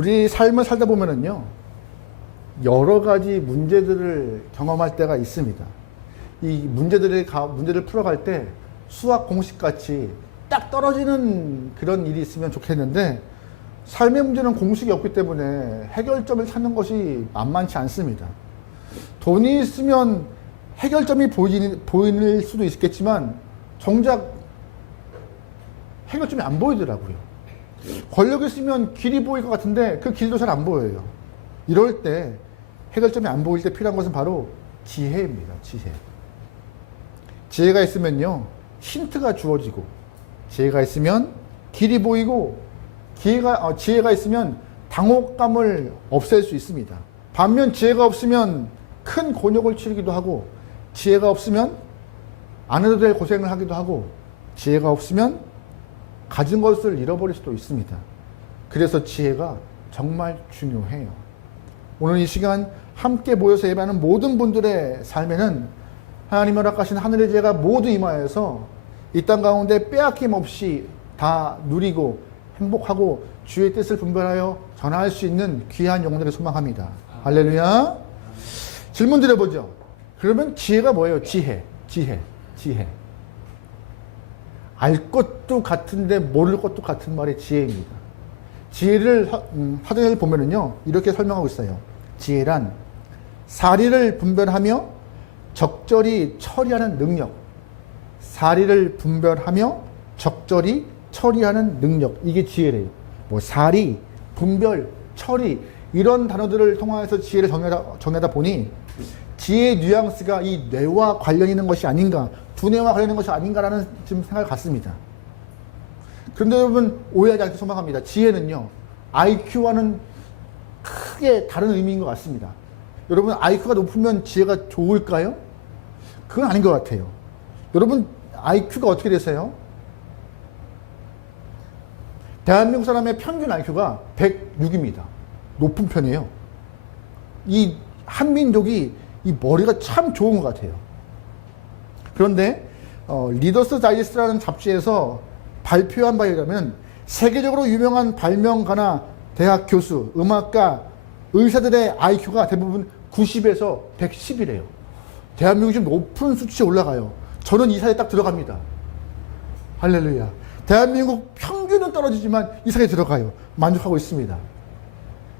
우리 삶을 살다 보면은요, 여러 가지 문제들을 경험할 때가 있습니다. 이 문제를 풀어갈 때 수학 공식 같이 딱 떨어지는 그런 일이 있으면 좋겠는데, 삶의 문제는 공식이 없기 때문에 해결점을 찾는 것이 만만치 않습니다. 돈이 있으면 해결점이 보일 수도 있겠지만 정작 해결점이 안 보이더라고요. 권력이 있으면 길이 보일 것 같은데 그 길도 잘 안 보여요. 이럴 때 해결점이 안 보일 때 필요한 것은 바로 지혜입니다. 지혜. 지혜가 있으면요, 힌트가 주어지고, 지혜가 있으면 길이 보이고, 지혜가 있으면 당혹감을 없앨 수 있습니다. 반면 지혜가 없으면 큰 곤욕을 치르기도 하고, 지혜가 없으면 안 해도 될 고생을 하기도 하고, 지혜가 없으면 가진 것을 잃어버릴 수도 있습니다. 그래서 지혜가 정말 중요해요. 오늘 이 시간 함께 모여서 예배하는 모든 분들의 삶에는 하나님 허락하신 하늘의 지혜가 모두 임하여서 이 땅 가운데 빼앗김 없이 다 누리고 행복하고 주의 뜻을 분별하여 전할 수 있는 귀한 영혼들을 소망합니다. 할렐루야. 질문 드려보죠. 그러면 지혜가 뭐예요? 지혜. 알 것도 같은데 모를 것도 같은 말이 지혜입니다. 지혜를 사전을 보면은요, 이렇게 설명하고 있어요. 지혜란 사리를 분별하며 적절히 처리하는 능력. 사리를 분별하며 적절히 처리하는 능력. 이게 지혜래요. 뭐 사리, 분별, 처리 이런 단어들을 통해서 지혜를 정하다 보니 지혜의 뉘앙스가 이 뇌와 관련 있는 것이 아닌가, 두뇌와 관련 있는 것이 아닌가라는 지금 생각을 갖습니다. 그런데 여러분 오해하지 않게 소망합니다. 지혜는요, IQ와는 크게 다른 의미인 것 같습니다. 여러분 IQ가 높으면 지혜가 좋을까요? 그건 아닌 것 같아요. 여러분 IQ가 어떻게 되세요? 대한민국 사람의 평균 IQ가 106입니다. 높은 편이에요. 이 한민족이 이 머리가 참 좋은 것 같아요. 그런데 리더스 다이제스트라는 잡지에서 발표한 바에 의하면 세계적으로 유명한 발명가나 대학 교수, 음악가, 의사들의 IQ가 대부분 90에서 110이래요. 대한민국이 좀 높은 수치에 올라가요. 저는 이 사이에 딱 들어갑니다. 할렐루야. 대한민국 평균은 떨어지지만 이 사이에 들어가요. 만족하고 있습니다.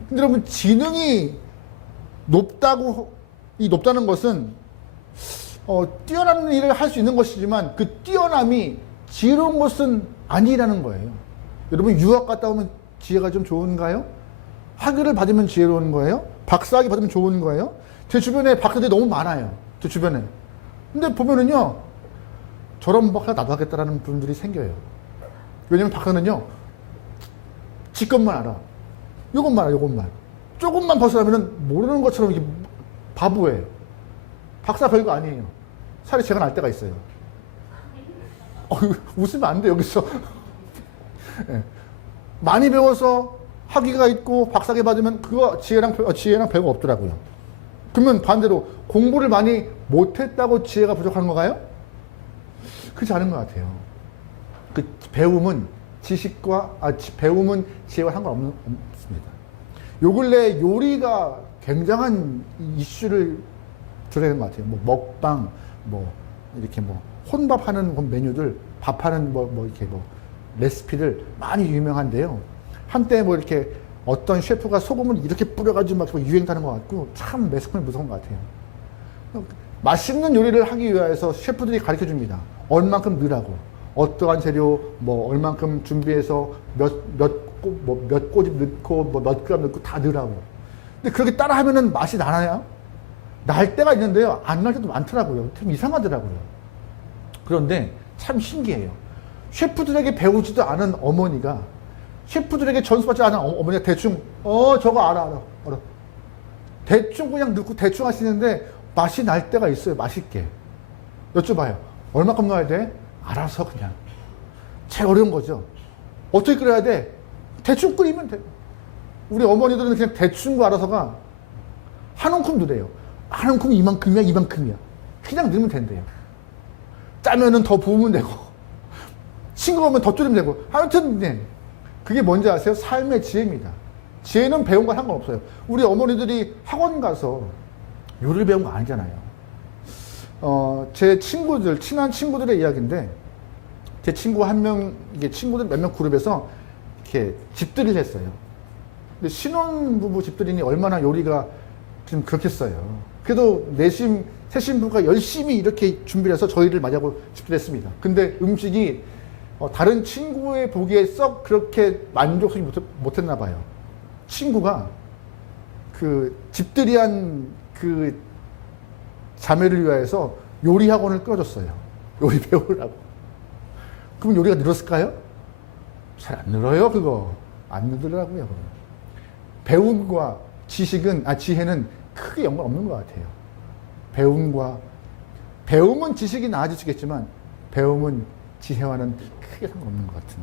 근데 여러분 지능이 높다는 것은 뛰어난 일을 할 수 있는 것이지만 그 뛰어남이 지혜로운 것은 아니라는 거예요. 여러분 유학 갔다 오면 지혜가 좀 좋은가요? 학위를 받으면 지혜로운 거예요? 박사학위 받으면 좋은 거예요? 제 주변에 박사들이 너무 많아요. 제 주변에. 근데 보면은요, 저런 박사 나도 하겠다라는 분들이 생겨요. 왜냐면 박사는요, 지 것만 알아. 요것만 알아, 요것만. 조금만 벗어나면은 모르는 것처럼 이렇게 바보예요. 박사 별거 아니에요. 사실 제가 날 때가 있어요. 웃으면 안 돼, 여기서. 네. 많이 배워서 학위가 있고 박사학위 받으면 그거 지혜랑 별거 없더라고요. 그러면 반대로 공부를 많이 못했다고 지혜가 부족한 건가요? 그렇지 않은 것 같아요. 그 배움은 배움은 지혜와 상관없습니다. 요 근래 요리가 굉장한 이슈를 드러내는 것 같아요. 뭐 먹방, 뭐 이렇게 뭐 혼밥하는 메뉴들, 밥하는 이렇게 레시피들 많이 유명한데요. 한때 뭐 이렇게 어떤 셰프가 소금을 이렇게 뿌려가지고 막 유행 타는 것 같고 참 매스컴이 무서운 것 같아요. 맛있는 요리를 하기 위해서 셰프들이 가르쳐 줍니다. 얼만큼 넣으라고, 어떠한 재료, 뭐 얼만큼 준비해서 몇 꼬집 넣고 몇 그램 넣고 다 넣으라고. 근데 그렇게 따라 하면은 맛이 나나요? 날 때가 있는데요, 안 날 때도 많더라고요. 좀 이상하더라고요. 그런데 참 신기해요. 셰프들에게 배우지도 않은 어머니가, 셰프들에게 전수받지 않은 어머니가 대충 저거 알아. 대충 그냥 넣고 대충 하시는데 맛이 날 때가 있어요. 맛있게. 여쭤봐요. 얼마큼 넣어야 돼? 알아서 그냥. 제일 어려운 거죠. 어떻게 끓여야 돼? 대충 끓이면 돼. 우리 어머니들은 그냥 대충 알아서가 한 움큼 넣으래요. 한 움큼 이만큼이야. 그냥 넣으면 된대요. 짜면은 더 부으면 되고, 싱거우면 더 줄이면 되고. 아무튼, 네. 그게 뭔지 아세요? 삶의 지혜입니다. 지혜는 배운 거 상관없어요. 우리 어머니들이 학원 가서 요리를 배운 거 아니잖아요. 제 친구들, 친한 친구들의 이야기인데, 제 친구 한 명, 이게 친구들 몇 명 그룹에서 이렇게 집들이를 했어요. 근데 신혼부부 집들이니 얼마나 요리가 좀 그렇겠어요. 그래도 새 신부가 열심히 이렇게 준비를 해서 저희를 맞이하고 집들했습니다. 근데 음식이 다른 친구의 보기에 썩 그렇게 만족스럽지 못했나 봐요. 친구가 그 집들이한 그 자매를 위하여서 요리 학원을 끌어줬어요. 요리 배우라고. 그럼 요리가 늘었을까요? 잘 안 늘어요, 그거. 안 늘더라고요. 배움과 지혜는 크게 연관 없는 것 같아요. 배움은 지식이 나아질 수 있겠지만, 배움은 지혜와는 크게 상관없는 것 같은.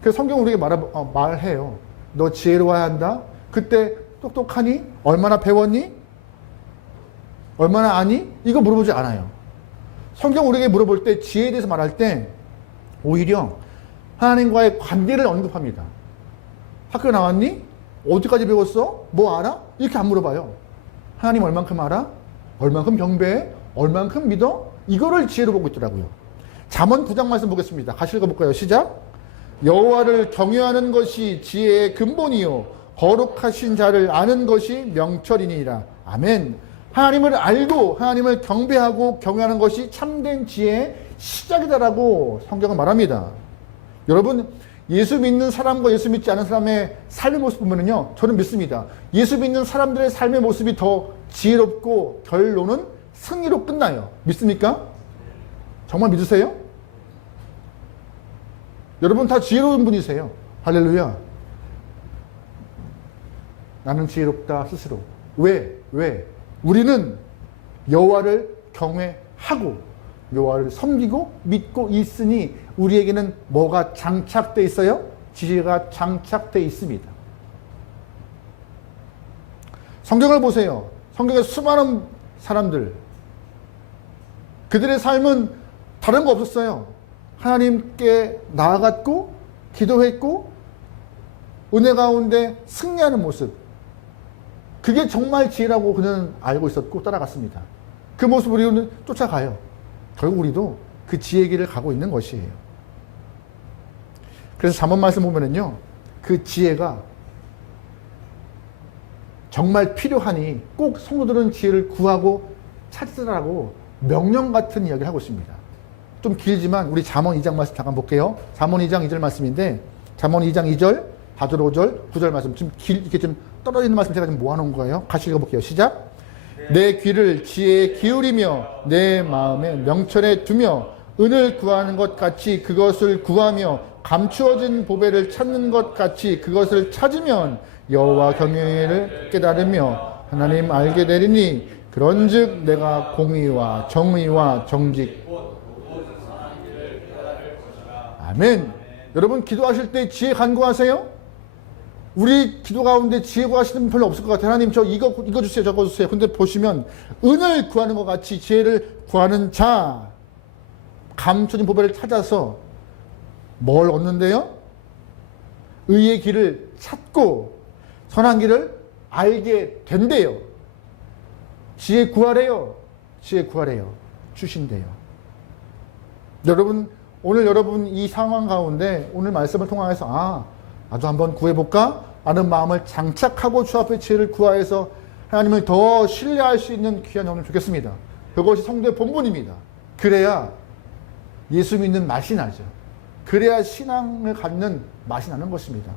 그래서 성경은 우리에게 말해요. 너 지혜로워야 한다. 그때 똑똑하니? 얼마나 배웠니? 얼마나 아니? 이거 물어보지 않아요. 성경 우리에게 물어볼 때 지혜에 대해서 말할 때 오히려 하나님과의 관계를 언급합니다. 학교 나왔니? 어디까지 배웠어? 뭐 알아? 이렇게 안 물어봐요. 하나님 얼만큼 알아? 얼만큼 경배해? 얼만큼 믿어? 이거를 지혜로 보고 있더라고요. 잠언 9장 말씀 보겠습니다. 같이 읽어볼까요? 시작. 여호와를 경외하는 것이 지혜의 근본이요 거룩하신 자를 아는 것이 명철이니라. 아멘. 하나님을 알고 하나님을 경배하고 경외하는 것이 참된 지혜의 시작이다라고 성경은 말합니다. 여러분, 예수 믿는 사람과 예수 믿지 않은 사람의 삶의 모습 보면요, 저는 믿습니다. 예수 믿는 사람들의 삶의 모습이 더 지혜롭고 결론은 승리로 끝나요. 믿습니까? 정말 믿으세요? 여러분 다 지혜로운 분이세요. 할렐루야. 나는 지혜롭다 스스로. 왜? 우리는 여호와를 경외하고 여호와를 섬기고 믿고 있으니 우리에게는 뭐가 장착되어 있어요? 지혜가 장착되어 있습니다. 성경을 보세요. 성경의 수많은 사람들, 그들의 삶은 다른 거 없었어요. 하나님께 나아갔고 기도했고 은혜 가운데 승리하는 모습, 그게 정말 지혜라고 그는 알고 있었고 따라갔습니다. 그 모습을 우리는 쫓아가요. 결국 우리도 그 지혜의 길을 가고 있는 것이에요. 그래서 잠언 말씀 보면은요, 그 지혜가 정말 필요하니 꼭 성도들은 지혜를 구하고 찾으라고 명령 같은 이야기를 하고 있습니다. 좀 길지만 우리 잠언 2장 말씀 잠깐 볼게요. 잠언 2장 2절 말씀인데, 잠언 2장 2절, 4절, 5절, 9절 말씀, 좀 이렇게 좀 떨어지는 말씀 제가 좀 모아놓은 거예요. 같이 읽어볼게요. 시작. 내 귀를 지혜에 기울이며 내 마음에 명철에 두며 은을 구하는 것 같이 그것을 구하며 감추어진 보배를 찾는 것 같이 그것을 찾으면 여호와 경외를 깨달으며 하나님 알게 되리니 그런즉 내가 공의와 정의와 정직. 아멘. 여러분 기도하실 때 지혜 간구하세요? 우리 기도 가운데 지혜 구하시는 분 별로 없을 것 같아요. 하나님 저 이거 주세요, 저거 주세요. 근데 보시면 은을 구하는 것 같이 지혜를 구하는 자, 감춰진 보배를 찾아서 뭘 얻는데요? 의의 길을 찾고 선한 길을 알게 된대요. 지혜 구하래요. 지혜 구하래요. 주신대요. 여러분, 오늘 여러분 이 상황 가운데 오늘 말씀을 통해서 나도 한번 구해볼까? 라는 마음을 장착하고 주 앞에 지혜를 구하여서 하나님을 더 신뢰할 수 있는 귀한 영혼이 좋겠습니다. 그것이 성도의 본분입니다. 그래야 예수 믿는 맛이 나죠. 그래야 신앙을 갖는 맛이 나는 것입니다.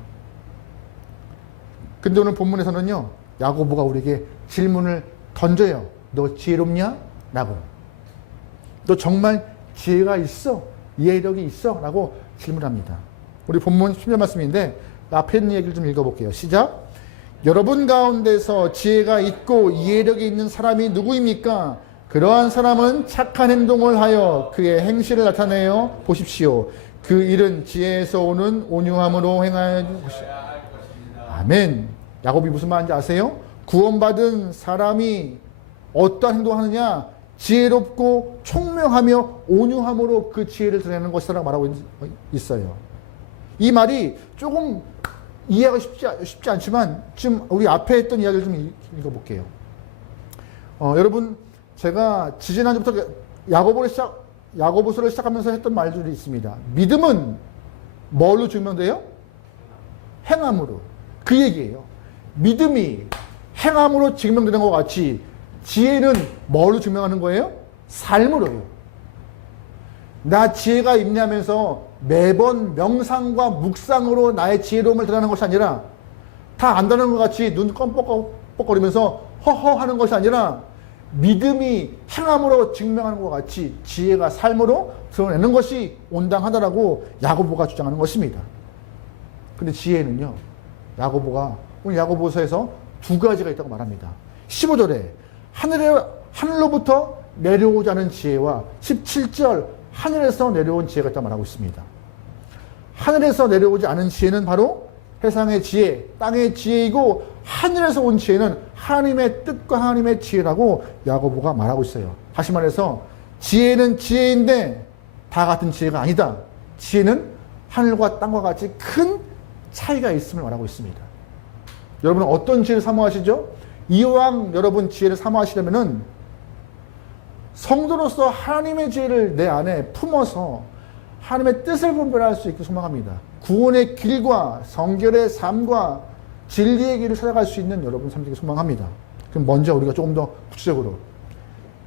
근데 오늘 본문에서는요, 야고보가 우리에게 질문을 던져요. 너 지혜롭냐? 라고. 너 정말 지혜가 있어? 이해력이 있어? 라고 질문합니다. 우리 본문 10절 말씀인데 앞에 있는 얘기를 좀 읽어볼게요. 시작. 여러분 가운데서 지혜가 있고 이해력이 있는 사람이 누구입니까? 그러한 사람은 착한 행동을 하여 그의 행실을 나타내어 보십시오. 그 일은 지혜에서 오는 온유함으로 행할 것이다. 아멘. 야곱이 무슨 말인지 아세요? 구원받은 사람이 어떤 행동을 하느냐? 지혜롭고 총명하며 온유함으로 그 지혜를 드러내는 것이라고 말하고 있어요. 이 말이 조금 이해가 쉽지 않지만 지금 우리 앞에 했던 이야기를 좀 읽어볼게요. 여러분, 제가 지지난주부터 야고보서를 시작하면서 했던 말들이 있습니다. 믿음은 뭘로 증명돼요? 행함으로. 그 얘기예요. 믿음이 행함으로 증명되는 것 같이 지혜는 뭘로 증명하는 거예요? 삶으로요. 나 지혜가 있냐면서 매번 명상과 묵상으로 나의 지혜로움을 드러내는 것이 아니라 다 안다는 것 같이 눈 껌뻑껌뻑거리면서 허허 하는 것이 아니라 믿음이 행함으로 증명하는 것 같이 지혜가 삶으로 드러내는 것이 온당하다라고 야고보가 주장하는 것입니다. 근데 지혜는요, 야고보가 오늘 야고보서에서 두 가지가 있다고 말합니다. 15절에 하늘로부터 내려오지 않은 지혜와 17절 하늘에서 내려온 지혜가 있다고 말하고 있습니다. 하늘에서 내려오지 않은 지혜는 바로 세상의 지혜, 땅의 지혜이고 하늘에서 온 지혜는 하나님의 뜻과 하나님의 지혜라고 야고보가 말하고 있어요. 다시 말해서 지혜는 지혜인데 다 같은 지혜가 아니다. 지혜는 하늘과 땅과 같이 큰 차이가 있음을 말하고 있습니다. 여러분은 어떤 지혜를 사모하시죠? 이왕 여러분 지혜를 사모하시려면은 성도로서 하나님의 지혜를 내 안에 품어서 하나님의 뜻을 분별할 수 있게 소망합니다. 구원의 길과 성결의 삶과 진리의 길을 찾아갈 수 있는 여러분 삶 되길 소망합니다. 그럼 먼저 우리가 조금 더 구체적으로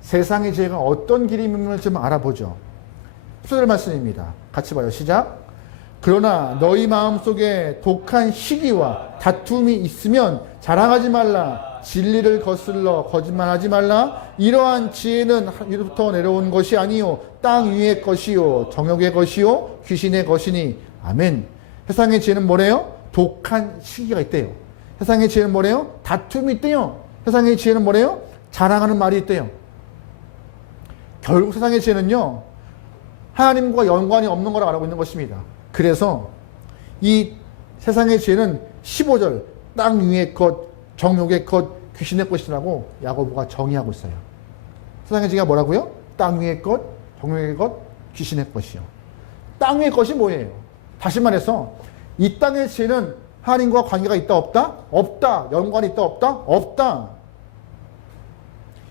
세상의 지혜가 어떤 길이 있는지 좀 알아보죠. 10절 말씀입니다. 같이 봐요. 시작. 그러나 너희 마음속에 독한 시기와 다툼이 있으면 자랑하지 말라. 진리를 거슬러 거짓말하지 말라. 이러한 지혜는 하늘부터 내려온 것이 아니요 땅 위의 것이요 정욕의 것이요 귀신의 것이니. 아멘. 세상의 지혜는 뭐래요? 독한 시기가 있대요. 세상의 지혜는 뭐래요? 다툼이 있대요. 세상의 지혜는 뭐래요? 자랑하는 말이 있대요. 결국 세상의 지혜는요, 하나님과 연관이 없는 거라고 알고 있는 것입니다. 그래서 이 세상의 지혜는 15절 땅 위의 것, 정욕의 것, 귀신의 것이라고 야고보가 정의하고 있어요. 세상의 지혜가 뭐라고요? 땅 위의 것, 정욕의 것, 귀신의 것이요. 땅 위의 것이 뭐예요? 다시 말해서 이 땅의 지혜는 하나님과 관계가 있다 없다? 없다. 연관이 있다 없다? 없다.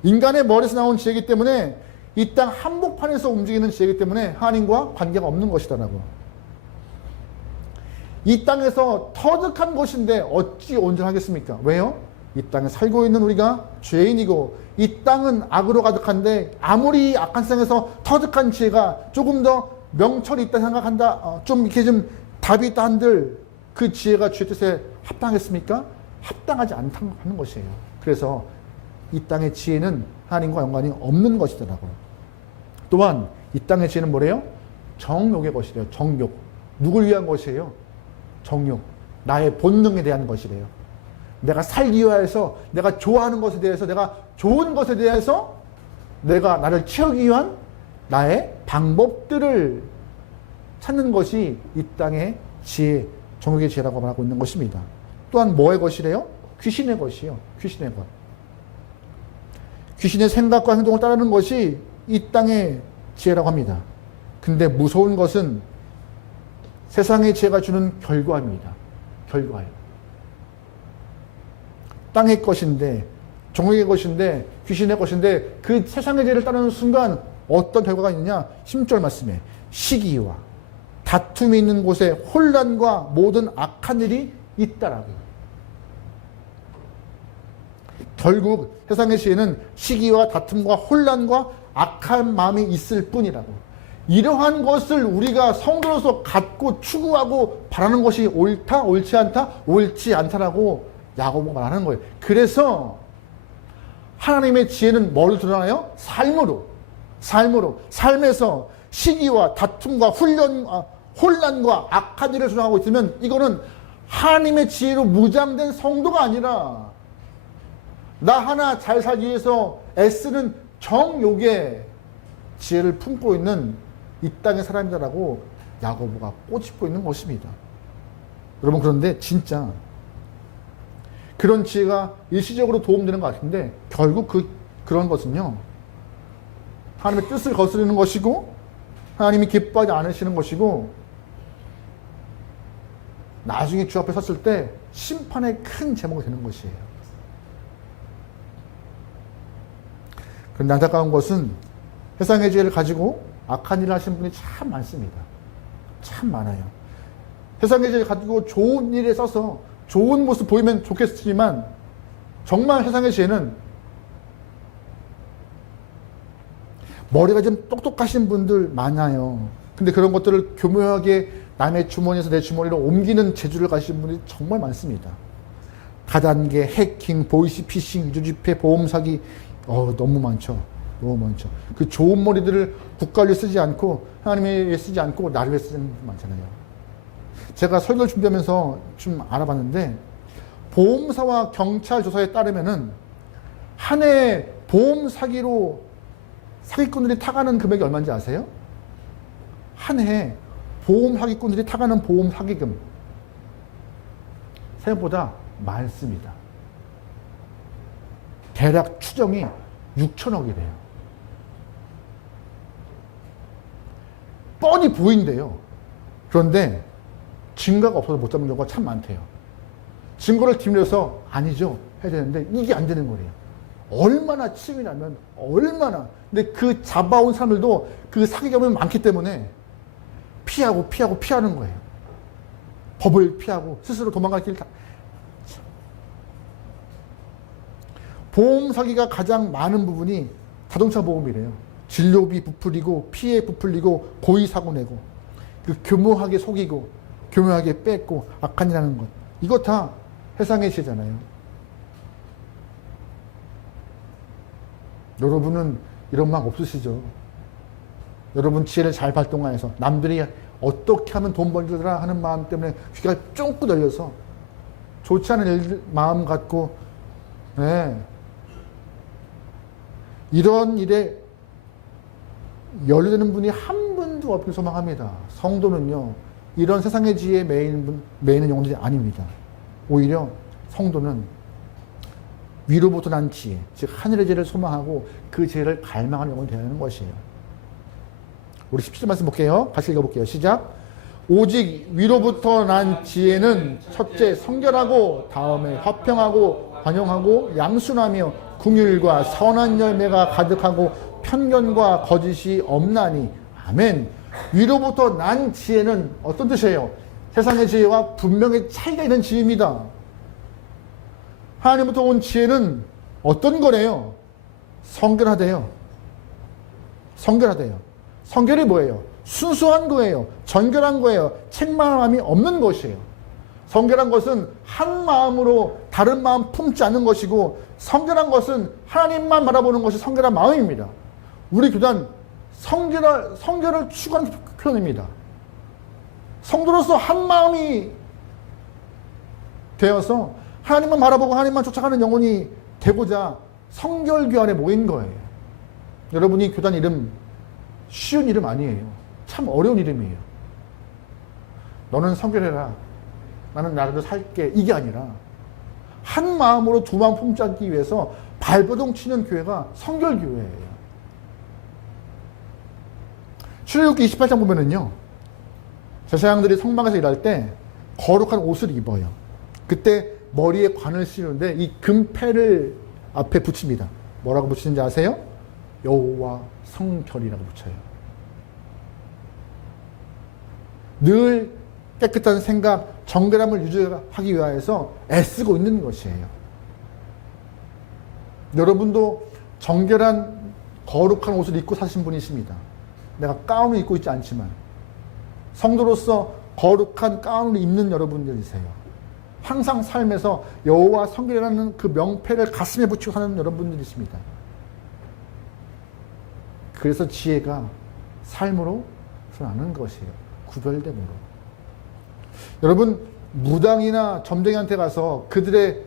인간의 머리에서 나온 지혜이기 때문에 이 땅 한복판에서 움직이는 지혜이기 때문에 하나님과 관계가 없는 것이다라고. 이 땅에서 터득한 것인데 어찌 온전하겠습니까? 왜요? 이 땅에 살고 있는 우리가 죄인이고 이 땅은 악으로 가득한데 아무리 악한 세상에서 터득한 지혜가 조금 더 명철이 있다 생각한다, 좀 이렇게 좀 답이 있다 한들 그 지혜가 주의 뜻에 합당하겠습니까? 합당하지 않다는 것이에요. 그래서 이 땅의 지혜는 하나님과 연관이 없는 것이더라고요. 또한 이 땅의 지혜는 뭐래요? 정욕의 것이래요. 정욕. 누굴 위한 것이에요? 정욕. 나의 본능에 대한 것이래요. 내가 살기 위해서, 내가 좋아하는 것에 대해서, 내가 좋은 것에 대해서 내가 나를 채우기 위한 나의 방법들을 찾는 것이 이 땅의 지혜, 정욕의 지혜라고 말하고 있는 것입니다. 또한 뭐의 것이래요? 귀신의 것이요. 귀신의 것. 귀신의 생각과 행동을 따르는 것이 이 땅의 지혜라고 합니다. 근데 무서운 것은 세상의 지혜가 주는 결과입니다. 결과예요. 땅의 것인데, 정욕의 것인데, 귀신의 것인데 그 세상의 지혜를 따르는 순간 어떤 결과가 있느냐? 16절 말씀에 시기와 다툼이 있는 곳에 혼란과 모든 악한 일이 있다라고요. 결국 세상의 지혜는 시기와 다툼과 혼란과 악한 마음이 있을 뿐이라고. 이러한 것을 우리가 성도로서 갖고 추구하고 바라는 것이 옳다? 옳지 않다? 옳지 않다라고 야고보가 말하는 거예요. 그래서 하나님의 지혜는 뭘 드러나요? 삶으로. 삶에서 시기와 다툼과 혼란과 악한 일을 주장하고 있으면 이거는 하나님의 지혜로 무장된 성도가 아니라 나 하나 잘 살기 위해서 애쓰는 정욕의 지혜를 품고 있는 이 땅의 사람이라고 야고보가 꼬집고 있는 것입니다. 여러분, 그런데 진짜 그런 지혜가 일시적으로 도움되는 것 같은데 결국 그런 것은요, 하나님의 뜻을 거스르는 것이고 하나님이 기뻐하지 않으시는 것이고 나중에 주 앞에 섰을 때 심판의 큰 제목이 되는 것이에요. 그런데 안타까운 것은 세상의 지혜를 가지고 악한 일을 하시는 분이 참 많습니다. 참 많아요. 세상의 지혜를 가지고 좋은 일에 써서 좋은 모습 보이면 좋겠지만 정말 세상의 지혜는 머리가 좀 똑똑하신 분들 많아요. 근데 그런 것들을 교묘하게 남의 주머니에서 내 주머니로 옮기는 재주를 가지신 분이 정말 많습니다. 다단계, 해킹, 보이스피싱, 유조지폐, 보험 사기, 너무 많죠. 너무 많죠. 그 좋은 머리들을 국가를 위해 쓰지 않고 하나님을 위해 쓰지 않고 나를 위해 쓰는 분 많잖아요. 제가 설교를 준비하면서 좀 알아봤는데 보험사와 경찰 조사에 따르면은 한 해 보험 사기로 사기꾼들이 타가는 금액이 얼마인지 아세요? 한 해 보험 사기꾼들이 타가는 보험 사기금 생각보다 많습니다. 대략 추정이 6천억이래요. 뻔히 보인대요. 그런데 증거가 없어서 못 잡는 경우가 참 많대요. 증거를 뒤밀어서 아니죠 해야 되는데 이게 안 되는 거예요. 얼마나 치밀하면 얼마나. 근데 그 잡아온 사람들도 그 사기감이 많기 때문에 피하는 거예요. 법을 피하고 스스로 도망갈 길 다. 보험 사기가 가장 많은 부분이 자동차 보험이래요. 진료비 부풀리고 피해 부풀리고 고의 사고 내고 그 교묘하게 속이고 교묘하게 뺏고 악한 일 하는 것. 이거 다 세상의 지혜잖아요. 여러분은 이런 마음 없으시죠? 여러분 지혜를 잘 발동하여서 남들이 어떻게 하면 돈 벌더라 하는 마음 때문에 귀가 쫑긋 열려서 좋지 않은 일 마음 갖고 이런 일에 열리는 분이 한 분도 없길 소망합니다. 성도는요 이런 세상의 지혜에 매이는 영혼들이 아닙니다. 오히려 성도는 위로부터 난 지혜, 즉 하늘의 지혜를 소망하고 그 지혜를 갈망하는 영혼이 되는 것이에요. 우리 17절 말씀 볼게요. 같이 읽어볼게요. 시작. 오직 위로부터 난 지혜는 첫째 성결하고 다음에 화평하고 관용하고 양순하며 긍휼과 선한 열매가 가득하고 편견과 거짓이 없나니. 아멘. 위로부터 난 지혜는 어떤 뜻이에요? 세상의 지혜와 분명히 차이가 있는 지혜입니다. 하나님부터 온 지혜는 어떤 거래요? 성결하대요. 성결하대요. 성결이 뭐예요? 순수한 거예요. 정결한 거예요. 책망함이 없는 것이에요. 성결한 것은 한 마음으로 다른 마음 품지 않는 것이고 성결한 것은 하나님만 바라보는 것이 성결한 마음입니다. 우리 교단 성결을 추구하는 표현입니다. 성도로서 한 마음이 되어서 하나님만 바라보고 하나님만 쫓아가는 영혼이 되고자 성결교 안에 모인 거예요. 여러분이 교단 이름 쉬운 이름 아니에요. 참 어려운 이름이에요. 너는 성결해라. 나는 나라도 살게. 이게 아니라 한 마음으로 두 마음 품지 않기 위해서 발버둥 치는 교회가 성결교회예요. 출애굽기 28장 보면은요. 제사장들이 성막에서 일할 때 거룩한 옷을 입어요. 그때 머리에 관을 씌우는데 이 금패를 앞에 붙입니다. 뭐라고 붙이는지 아세요? 여호와 성결이라고 붙여요. 늘 깨끗한 생각, 정결함을 유지하기 위해서 애쓰고 있는 것이에요. 여러분도 정결한 거룩한 옷을 입고 사신 분이십니다. 내가 가운을 입고 있지 않지만 성도로서 거룩한 가운을 입는 여러분들이세요. 항상 삶에서 여호와 성결이라는 그 명패를 가슴에 붙이고 사는 여러분들이십니다. 그래서 지혜가 삶으로 드러나는 것이에요. 구별됨으로. 여러분 무당이나 점쟁이한테 가서 그들의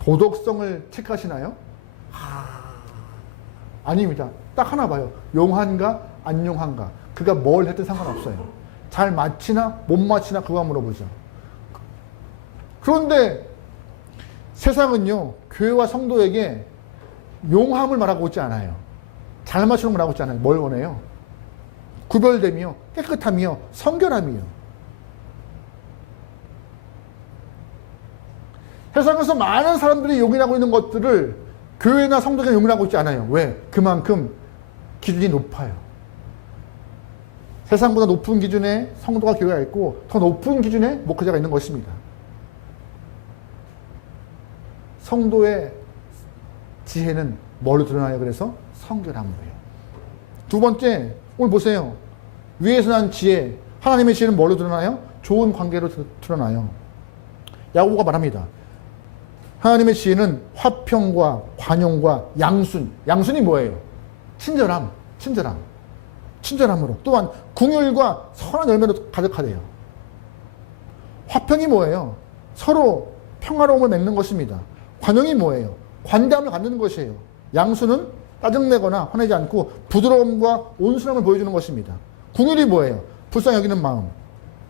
도덕성을 체크하시나요? 아닙니다. 딱 하나 봐요. 용한가 안 용한가. 그가 뭘 했든 상관없어요. 잘 맞히나 못 맞히나 그거 물어보죠. 그런데 세상은요 교회와 성도에게 용함을 말하고 있지 않아요. 잘 맞추는 걸 말하고 있지 않아요. 뭘 원해요? 구별됨이요, 깨끗함이요, 성결함이요. 세상에서 많은 사람들이 용인하고 있는 것들을 교회나 성도가 용인하고 있지 않아요. 왜? 그만큼 기준이 높아요. 세상보다 높은 기준의 성도가 교회가 있고 더 높은 기준의 목회자가 있는 것입니다. 성도의 지혜는 뭘로 드러나요? 그래서 성결함으로요. 두 번째, 오늘 보세요. 위에서 난 지혜, 하나님의 지혜는 뭘로 드러나요? 좋은 관계로 드러나요. 야고보가 말합니다. 하나님의 지혜는 화평과 관용과 양순. 양순이 뭐예요? 친절함, 친절함으로. 또한 궁율과 선한 열매로 가득하대요. 화평이 뭐예요? 서로 평화로움을 맺는 것입니다. 관용이 뭐예요? 관대함을 갖는 것이에요. 양수는 짜증내거나 화내지 않고 부드러움과 온순함을 보여주는 것입니다. 궁율이 뭐예요? 불쌍히 여기는 마음.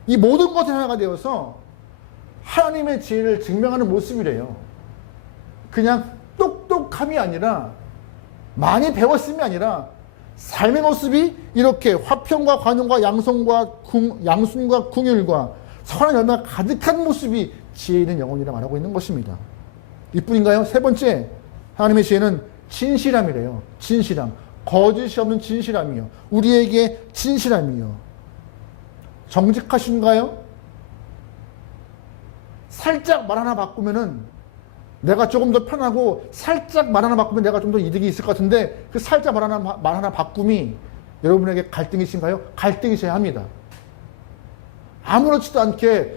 이 모든 것이 하나가 되어서 하나님의 지혜를 증명하는 모습이래요. 그냥 똑똑함이 아니라 많이 배웠음이 아니라 삶의 모습이 이렇게 화평과 관용과 양순과 궁율과 선한 열매가 가득한 모습이 지혜 있는 영혼이라 말하고 있는 것입니다. 이뿐인가요? 세 번째, 하나님의 지혜는 진실함이래요. 진실함. 거짓이 없는 진실함이요. 우리에게 진실함이요. 정직하신가요? 살짝 말 하나 바꾸면은 내가 조금 더 편하고 살짝 말 하나 바꾸면 내가 좀 더 이득이 있을 것 같은데 그 살짝 말 하나 바꿈이 여러분에게 갈등이신가요? 갈등이셔야 합니다. 아무렇지도 않게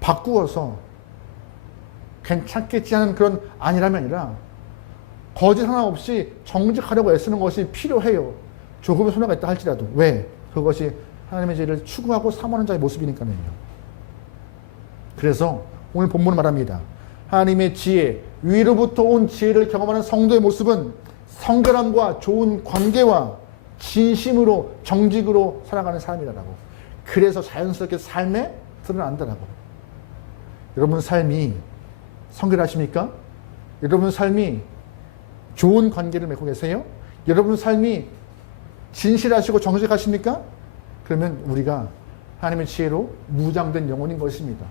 바꾸어서 괜찮겠지 하는 그런 아니라면 아니라 거짓 하나 없이 정직하려고 애쓰는 것이 필요해요. 조금의 손해가 있다 할지라도. 왜? 그것이 하나님의 지혜를 추구하고 사모하는 자의 모습이니까요. 그래서 오늘 본문은 말합니다. 하나님의 지혜, 위로부터 온 지혜를 경험하는 성도의 모습은 성결함과 좋은 관계와 진심으로 정직으로 살아가는 삶이라고. 그래서 자연스럽게 삶에 드러난다라고. 여러분 삶이 성결하십니까? 여러분 삶이 좋은 관계를 맺고 계세요? 여러분 삶이 진실하시고 정직하십니까? 그러면 우리가 하나님의 지혜로 무장된 영혼인 것입니다.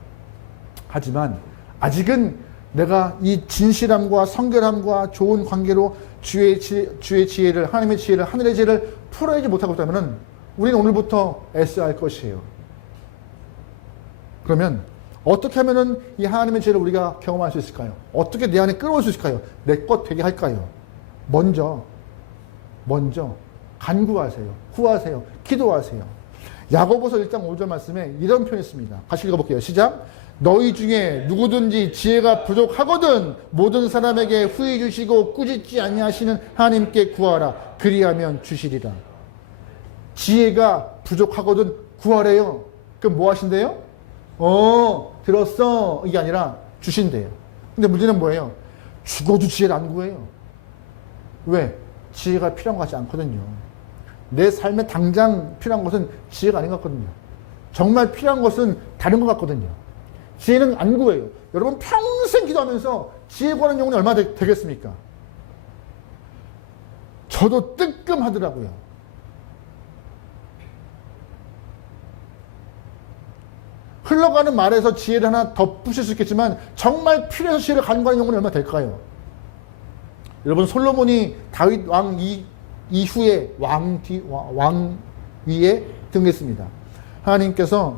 하지만 아직은 내가 이 진실함과 성결함과 좋은 관계로 주의 지혜를, 하나님의 지혜를, 하늘의 지혜를 풀어내지 못하고 있다면 우리는 오늘부터 애써야 할 것이에요. 그러면 어떻게 하면은 이 하나님의 지혜를 우리가 경험할 수 있을까요? 어떻게 내 안에 끌어올 수 있을까요? 내 것 되게 할까요? 먼저 간구하세요. 구하세요. 기도하세요. 야고보서 1장 5절 말씀에 이런 표현이 있습니다. 같이 읽어볼게요. 시작. 너희 중에 누구든지 지혜가 부족하거든 모든 사람에게 후히 주시고 꾸짖지 아니하시는 하나님께 구하라. 그리하면 주시리라. 지혜가 부족하거든 구하래요. 그럼 뭐 하신대요? 들었어. 이게 아니라 주신대요. 근데 문제는 뭐예요? 죽어도 지혜를 안 구해요. 왜? 지혜가 필요한 것 같지 않거든요. 내 삶에 당장 필요한 것은 지혜가 아닌 것 같거든요. 정말 필요한 것은 다른 것 같거든요. 지혜는 안 구해요. 여러분 평생 기도하면서 지혜 구하는 영혼이 얼마나 되겠습니까? 저도 뜨끔하더라고요. 흘러가는 말에서 지혜를 하나 덧붙일 수 있겠지만 정말 필요해서 지혜를 간구하는 영혼이 얼마나 될까요? 여러분 솔로몬이 다윗 왕 이후에 왕 위에 등극했습니다. 하나님께서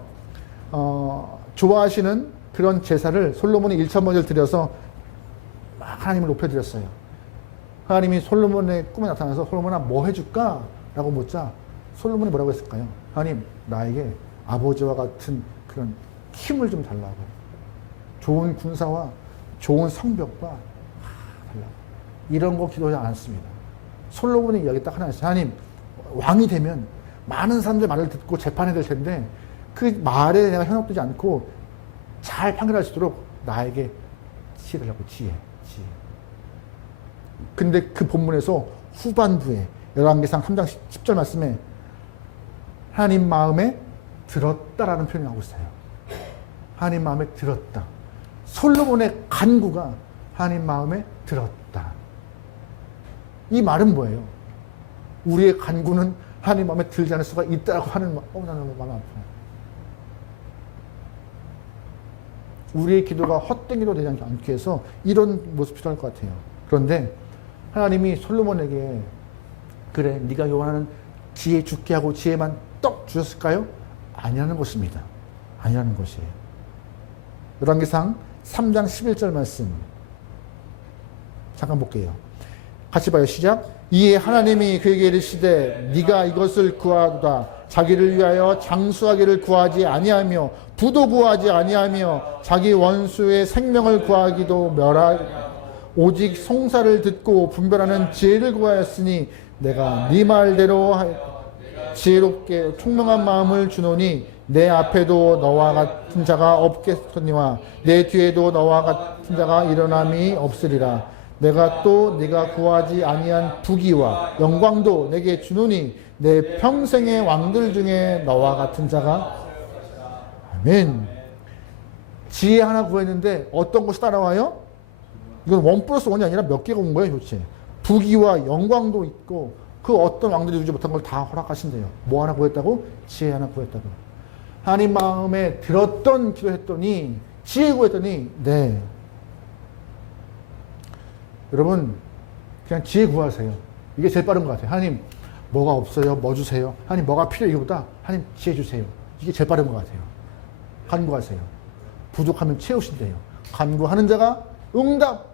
좋아하시는 그런 제사를 솔로몬이 1,000번을 드려서 막 하나님을 높여드렸어요. 하나님이 솔로몬의 꿈에 나타나서 솔로몬아 뭐 해줄까? 라고 묻자 솔로몬이 뭐라고 했을까요? 하나님 나에게 아버지와 같은 그런 힘을 좀 달라고. 좋은 군사와 좋은 성벽과 달라고. 이런 거 기도하지 않았습니다. 솔로몬의 이야기 딱 하나 있어요. 하나님 왕이 되면 많은 사람들 말을 듣고 재판해야 될 텐데 그 말에 내가 현혹되지 않고 잘 판결할 수 있도록 나에게 지혜를 하고 지혜. 근데 그 본문에서 후반부에 열왕기상 3장 10절 말씀에 하나님 마음에 들었다라는 표현을 하고 있어요. 하나님 마음에 들었다. 솔로몬의 간구가 하나님 마음에 들었다. 이 말은 뭐예요? 우리의 간구는 하나님 마음에 들지 않을 수가 있다고 하는 나는 마음 아파요. 우리의 기도가 헛된 기도 되지 않게 해서 이런 모습이 필요할 것 같아요. 그런데 하나님이 솔로몬에게 그래 네가 요구하는 지혜 죽게 하고 지혜만 떡 주셨을까요? 아니라는 것입니다. 아니라는 것이에요. 열왕기상 3장 11절 말씀 잠깐 볼게요. 같이 봐요. 시작. 이에 하나님이 그에게 이르시되 네가 이것을 구하도다. 자기를 위하여 장수하기를 구하지 아니하며 부도 구하지 아니하며 자기 원수의 생명을 구하기도 오직 송사를 듣고 분별하는 지혜를 구하였으니 내가 네 말대로 지혜롭게 총명한 마음을 주노니 내 앞에도 너와 같은 자가 없겠거니와 내 뒤에도 너와 같은 자가 일어남이 없으리라. 내가 또 네가 구하지 아니한 부귀와 영광도 내게 주노니 내 평생의 왕들 중에 너와 같은 자가 아멘. 지혜 하나 구했는데 어떤 것이 따라와요? 이건 1+1이 아니라 몇 개가 온 거예요 도대체. 부귀와 영광도 있고 그 어떤 왕들이 누리지 못한 걸 다 허락하신대요. 뭐 하나 구했다고? 지혜 하나 구했다고. 하나님 마음에 들었던 기도했더니 지혜 구했더니 네. 여러분 그냥 지혜 구하세요. 이게 제일 빠른 것 같아요. 하나님 뭐가 없어요? 뭐 주세요? 하나님 뭐가 필요해? 이거보다 하나님 지혜 주세요. 이게 제일 빠른 것 같아요. 간구하세요. 부족하면 채우신대요. 간구하는 자가 응답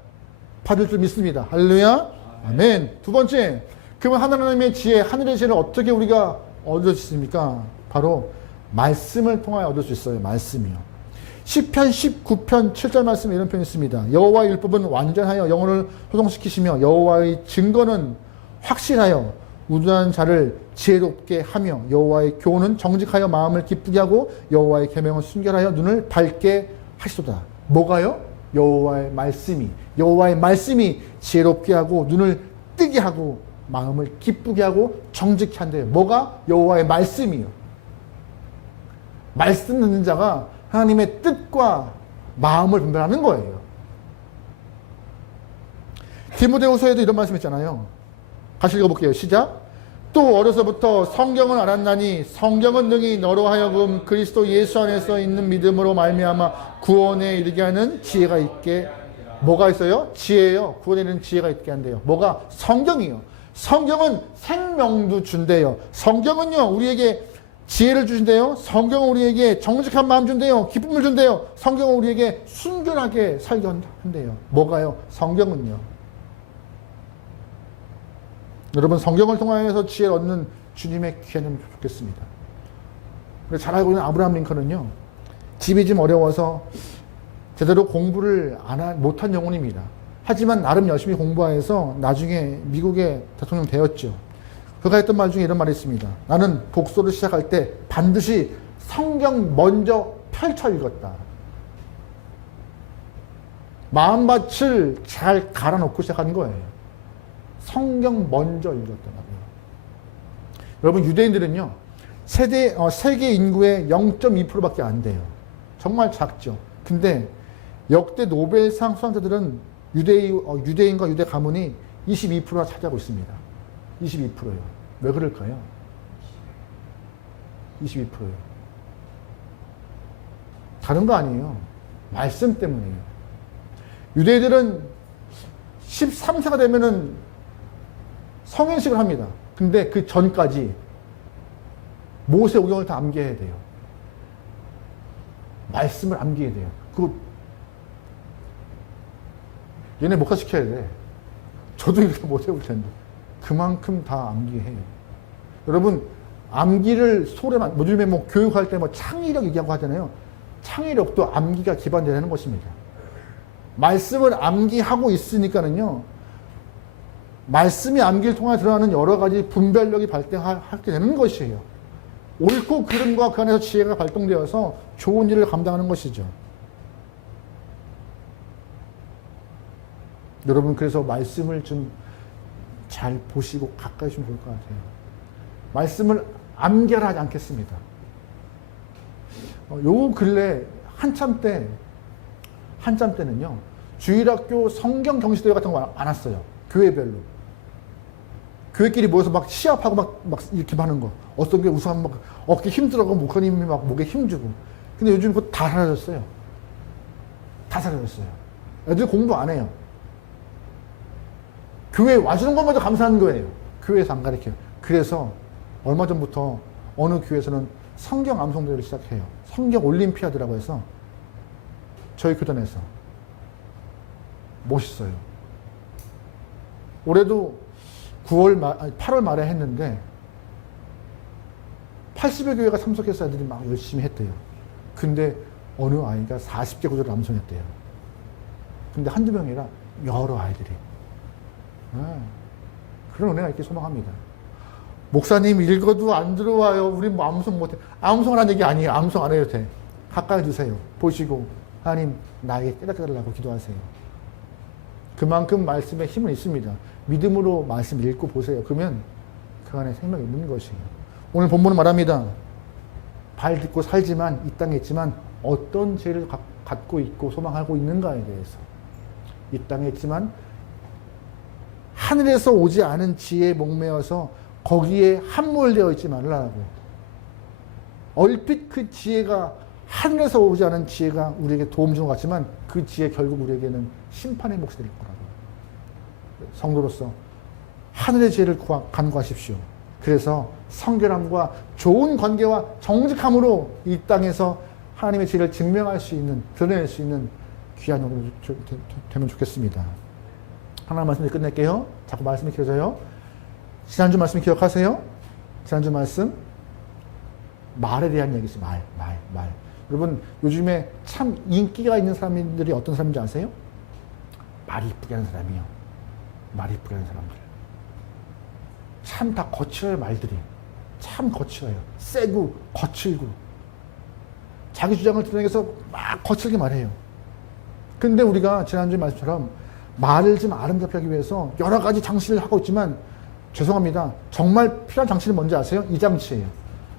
받을 줄 믿습니다. 할렐루야. 아멘. 두 번째, 그러면 하나님의 지혜, 하늘의 지혜를 어떻게 우리가 얻을 수 있습니까? 바로 말씀을 통하여 얻을 수 있어요. 말씀이요. 시편 19편 7절 말씀에 이런 표현이 있습니다. 여호와의 율법은 완전하여 영혼을 호성시키시며 여호와의 증거는 확실하여 우둔한 자를 지혜롭게 하며 여호와의 교훈은 정직하여 마음을 기쁘게 하고 여호와의 계명은 순결하여 눈을 밝게 하시도다. 뭐가요? 여호와의 말씀이 지혜롭게 하고 눈을 뜨게 하고 마음을 기쁘게 하고 정직히 한대요. 뭐가? 여호와의 말씀이요. 말씀 듣는 자가 하나님의 뜻과 마음을 분별하는 거예요. 디모데후서에도 이런 말씀 있잖아요. 같이 읽어볼게요. 시작. 또 어려서부터 성경을 알았나니 성경은 능히 너로 하여금 그리스도 예수 안에서 있는 믿음으로 말미암아 구원에 이르게 하는 지혜가 있게. 뭐가 있어요? 지혜요. 구원에 이르는 지혜가 있게 한대요. 뭐가? 성경이요. 성경은 생명도 준대요. 성경은요 우리에게 지혜를 주신대요. 성경은 우리에게 정직한 마음 준대요. 기쁨을 준대요. 성경은 우리에게 순결하게 살게 한대요. 뭐가요? 성경은요. 여러분 성경을 통하여서 지혜를 얻는 주님의 귀하면 좋겠습니다. 잘 알고 있는 아브라함 링컨은요. 집이 좀 어려워서 제대로 공부를 못한 영혼입니다. 하지만 나름 열심히 공부해서 나중에 미국의 대통령 되었죠. 그가 했던 말 중에 이런 말이 있습니다. 나는 독서를 시작할 때 반드시 성경 먼저 펼쳐 읽었다. 마음밭을 잘 갈아놓고 시작한 거예요. 성경 먼저 읽었더라고요. 여러분 유대인들은요. 세계 인구의 0.2%밖에 안 돼요. 정말 작죠. 근데 역대 노벨상 수상자들은 유대인과 유대 가문이 22%나 차지하고 있습니다. 22%요. 왜 그럴까요? 22%요. 다른 거 아니에요. 말씀 때문이에요. 유대인들은 13세가 되면은 성인식을 합니다. 근데 그 전까지 모세오경을 다 암기해야 돼요. 말씀을 암기해야 돼요. 그거 얘네 목사시켜야 돼. 저도 이렇게 못해볼 텐데. 그만큼 다 암기해요. 여러분 암기를 요즘에 뭐 교육할 때 뭐 창의력 얘기하고 하잖아요. 창의력도 암기가 기반되는 것입니다. 말씀을 암기하고 있으니까는요. 말씀이 암기를 통해 드러나는 여러 가지 분별력이 발달하게 되는 것이에요. 옳고 그름과 그 안에서 지혜가 발동되어서 좋은 일을 감당하는 것이죠. 여러분 그래서 말씀을 좀 잘 보시고 가까이 좀 볼 것 같아요. 말씀을 암기하라 하지 않겠습니다. 요 근래 한참 때는요. 주일학교 성경 경시대회 같은 거 안 왔어요. 교회별로. 교회끼리 모여서 막 시합하고 막 이렇게 하는 거. 어떤 게 우선 막 어깨 힘들어가고 목사님이 막 목에 힘주고. 근데 요즘 그거 다 사라졌어요. 다 사라졌어요. 애들 공부 안 해요. 교회 와주는 것마저 감사한 거예요. 교회에서 안 가르쳐요. 그래서 얼마 전부터 어느 교회에서는 성경 암송대회를 시작해요. 성경 올림피아드라고 해서 저희 교단에서 멋있어요. 올해도 8월 말에 했는데 80여 교회가 참석해서 애들이 막 열심히 했대요. 근데 어느 아이가 40개 구절을 암송했대요. 근데 한두 명이라 여러 아이들이. 그런 은혜가 있게 소망합니다. 목사님 읽어도 안 들어와요. 우리 뭐 암송 못해. 암송하라는 얘기 아니에요. 암송 안 해도 돼. 가까이 두세요. 보시고 하나님 나에게 깨닫게 해달라고 기도하세요. 그만큼 말씀에 힘은 있습니다. 믿음으로 말씀 읽고 보세요. 그러면 그 안에 생명이 있는 것이에요. 오늘 본문은 말합니다. 발 딛고 살지만 이 땅에 있지만 어떤 죄를 갖고 있고 소망하고 있는가에 대해서 이 땅에 있지만 하늘에서 오지 않은 지혜에 목매어서 거기에 함몰되어 있지 말라고. 얼핏 그 지혜가 하늘에서 오지 않은 지혜가 우리에게 도움 주는 것 같지만 그 지혜 결국 우리에게는 심판의 몫이 될 거라고. 성도로서 하늘의 지혜를 간구하십시오. 그래서 성결함과 좋은 관계와 정직함으로 이 땅에서 하나님의 지혜를 증명할 수 있는, 드러낼 수 있는 귀한 영혼이 되면 좋겠습니다. 하나님 말씀을 끝낼게요. 자꾸 말씀이 길어져요. 지난주 말씀 기억하세요? 지난주 말씀 말에 대한 얘기지. 말. 여러분 요즘에 참 인기가 있는 사람들이 어떤 사람인지 아세요? 말이 이쁘게 하는 사람이요. 말이 이쁘게 하는 사람들. 참 다 거칠어요. 말들이. 참 거칠어요. 세고 거칠고 자기 주장을 드러내서 막 거칠게 말해요. 근데 우리가 지난주 말씀처럼 말을 좀 아름답게 하기 위해서 여러 가지 장치를 하고 있지만 죄송합니다. 정말 필요한 장치는 뭔지 아세요? 이 장치예요.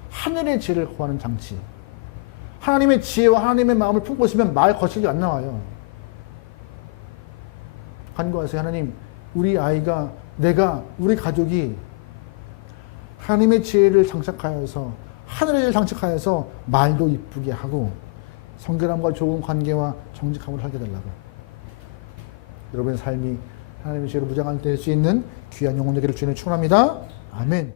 하늘의 지혜를 구하는 장치. 하나님의 지혜와 하나님의 마음을 품고 있으면 말 거칠게 안 나와요. 간구하세요. 하나님, 우리 아이가, 내가, 우리 가족이 하나님의 지혜를 장착하여서 하늘의 지혜를 장착하여서 말도 이쁘게 하고 성결함과 좋은 관계와 정직함을 하게 해달라고. 여러분의 삶이 하나님의 지혜로 무장할 수 있는 귀한 영혼 되기를 주님을 축원합니다. 아멘.